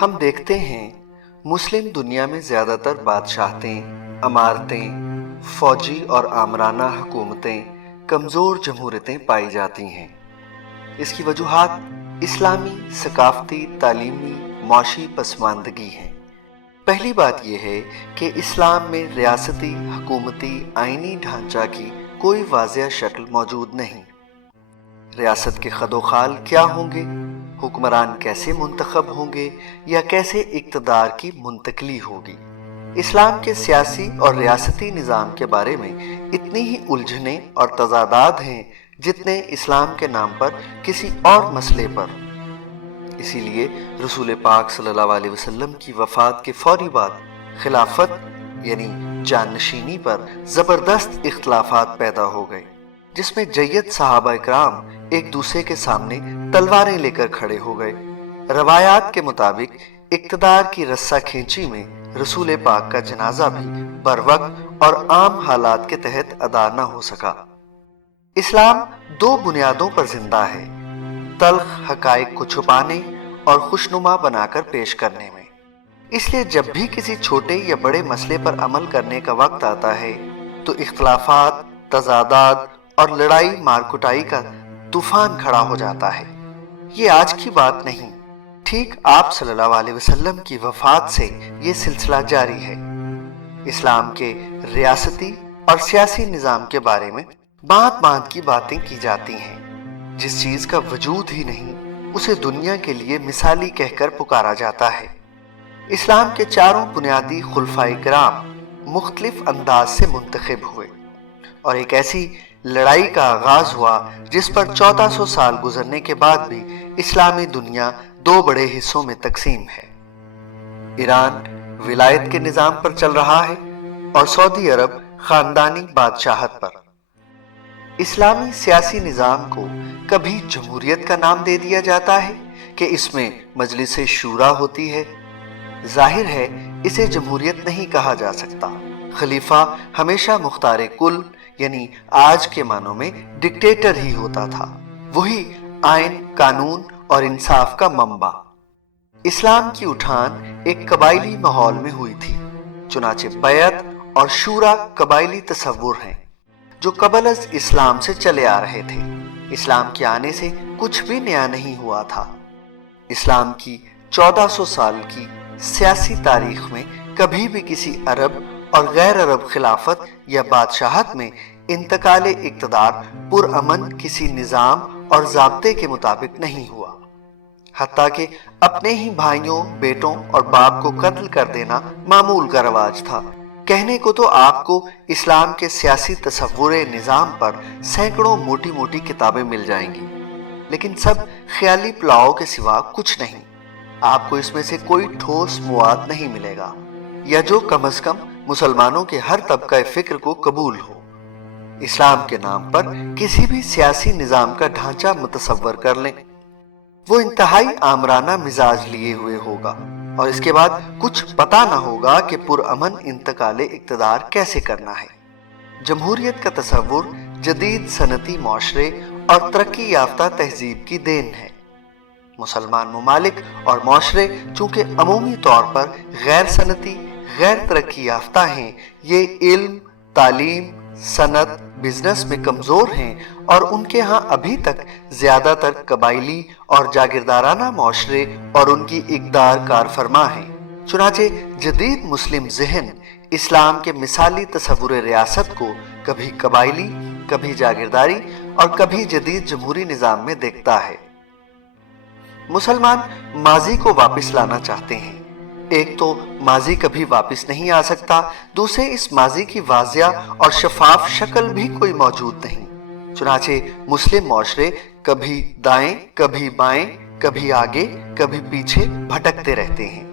ہم دیکھتے ہیں مسلم دنیا میں زیادہ تر بادشاہتیں، امارتیں، فوجی اور آمرانہ حکومتیں، کمزور جمہوریتیں پائی جاتی ہیں۔ اس کی وجوہات اسلامی، ثقافتی، تعلیمی، معاشی پسماندگی ہیں۔ پہلی بات یہ ہے کہ اسلام میں ریاستی، حکومتی، آئینی ڈھانچہ کی کوئی واضح شکل موجود نہیں۔ ریاست کے خد و خال کیا ہوں گے، حکمران کیسے منتخب ہوں گے یا کیسے اقتدار کی منتقلی ہوگی، اسلام کے سیاسی اور ریاستی نظام کے بارے میں اتنی ہی الجھنیں اور تضادات ہیں جتنے اسلام کے نام پر کسی اور مسئلے پر۔ اسی لیے رسول پاک صلی اللہ علیہ وسلم کی وفات کے فوری بعد خلافت یعنی جانشینی پر زبردست اختلافات پیدا ہو گئے، جس میں جید صحابہ اکرام ایک دوسرے کے سامنے تلواریں لے کر کھڑے ہو گئے۔ روایات کے مطابق اقتدار کی رسہ کھینچی میں رسول پاک کا جنازہ بھی بروقت اور عام حالات کے تحت ادا نہ ہو سکا۔ اسلام دو بنیادوں پر زندہ ہے: تلخ حقائق کو چھپانے اور خوشنما بنا کر پیش کرنے میں۔ اس لیے جب بھی کسی چھوٹے یا بڑے مسئلے پر عمل کرنے کا وقت آتا ہے تو اختلافات، تضادات اور لڑائی مار کٹائی کا طوفان کھڑا ہو جاتا ہے۔ یہ آج کی بات نہیں، ٹھیک آپ صلی اللہ علیہ وسلم کی وفات سے یہ سلسلہ جاری ہے۔ اسلام کے ریاستی اور سیاسی نظام کے بارے میں بات بات کی باتیں کی جاتی ہیں۔ جس چیز کا وجود ہی نہیں اسے دنیا کے لیے مثالی کہہ کر پکارا جاتا ہے۔ اسلام کے چاروں بنیادی خلفائے کرام مختلف انداز سے منتخب ہوئے اور ایک ایسی لڑائی کا آغاز ہوا جس پر 1400 سال گزرنے کے بعد بھی اسلامی دنیا دو بڑے حصوں میں تقسیم ہے۔ ایران ولایت کے نظام پر چل رہا ہے اور سعودی عرب خاندانی بادشاہت پر۔ اسلامی سیاسی نظام کو کبھی جمہوریت کا نام دے دیا جاتا ہے کہ اس میں مجلس شورا ہوتی ہے۔ ظاہر ہے اسے جمہوریت نہیں کہا جا سکتا۔ خلیفہ ہمیشہ مختار کل یعنی آج کے معنوں میں ڈکٹیٹر ہی ہوتا تھا، وہی آئین، قانون اور انصاف کا منبع۔ اسلام کی اٹھان ایک قبائلی ماحول میں ہوئی تھی، چنانچہ بیعت اور شورا قبائلی تصور ہیں جو قبل از اسلام سے چلے آ رہے تھے۔ اسلام کے آنے سے کچھ بھی نیا نہیں ہوا تھا۔ اسلام کی 1400 سال کی سیاسی تاریخ میں کبھی بھی کسی عرب اور غیر عرب خلافت یا بادشاہت میں انتقال اقتدار پرامن کسی نظام اور ضابطے کے مطابق نہیں ہوا۔ حتیٰ کہ اپنے ہی بھائیوں، بیٹوں اور باپ کو قتل کر دینا معمول کا رواج تھا۔ کہنے کو تو آپ کو اسلام کے سیاسی تصور نظام پر سینکڑوں موٹی موٹی کتابیں مل جائیں گی، لیکن سب خیالی پلاؤ کے سوا کچھ نہیں۔ آپ کو اس میں سے کوئی ٹھوس مواد نہیں ملے گا، یا جو کم از کم مسلمانوں کے ہر طبقہ فکر کو قبول ہو۔ اسلام کے نام پر کسی بھی سیاسی نظام کا ڈھانچہ متصور کر لیں، وہ انتہائی آمرانہ مزاج لیے ہوئے ہوگا اور اس کے بعد کچھ پتہ نہ ہوگا کہ پرامن انتقال اقتدار کیسے کرنا ہے۔ جمہوریت کا تصور جدید صنعتی معاشرے اور ترقی یافتہ تہذیب کی دین ہے۔ مسلمان ممالک اور معاشرے چونکہ عمومی طور پر غیر صنعتی، غیر ترقی یافتہ ہیں، یہ علم، تعلیم، صنعت، بزنس میں کمزور ہیں اور ان کے ہاں ابھی تک زیادہ تر قبائلی اور جاگیردارانہ معاشرے اور ان کی اقدار کار فرما ہیں۔ چنانچہ جدید مسلم ذہن اسلام کے مثالی تصور ریاست کو کبھی قبائلی، کبھی جاگیرداری اور کبھی جدید جمہوری نظام میں دیکھتا ہے۔ مسلمان ماضی کو واپس لانا چاہتے ہیں۔ ایک تو ماضی کبھی واپس نہیں آ سکتا، دوسرے اس ماضی کی واضح اور شفاف شکل بھی کوئی موجود نہیں۔ چنانچہ مسلم معاشرے کبھی دائیں، کبھی بائیں، کبھی آگے، کبھی پیچھے بھٹکتے رہتے ہیں۔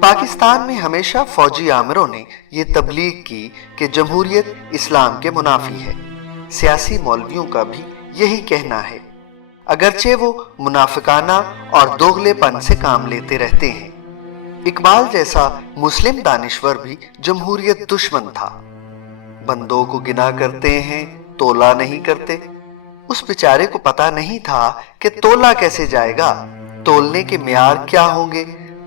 پاکستان میں ہمیشہ فوجی آمروں نے یہ تبلیغ کی کہ جمہوریت اسلام کے منافی ہے۔ سیاسی مولویوں کا بھی یہی کہنا ہے، اگرچہ وہ منافقانہ اور دوغلے پن سے کام لیتے رہتے ہیں۔ اقبال جیسا مسلم دانشور بھی جمہوریت دشمن تھا۔ بندوں کو گنا کرتے ہیں، تولا نہیں کرتے۔ اس بیچارے کو پتا نہیں تھا کہ تولا کیسے جائے گا، تولنے کے معیار کیا ہوں گے،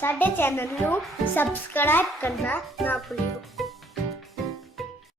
ਸਾਡੇ ਚੈਨਲ ਨੂੰ ਸਬਸਕ੍ਰਾਈਬ ਕਰਨਾ ਨਾ ਭੁੱਲਿਓ।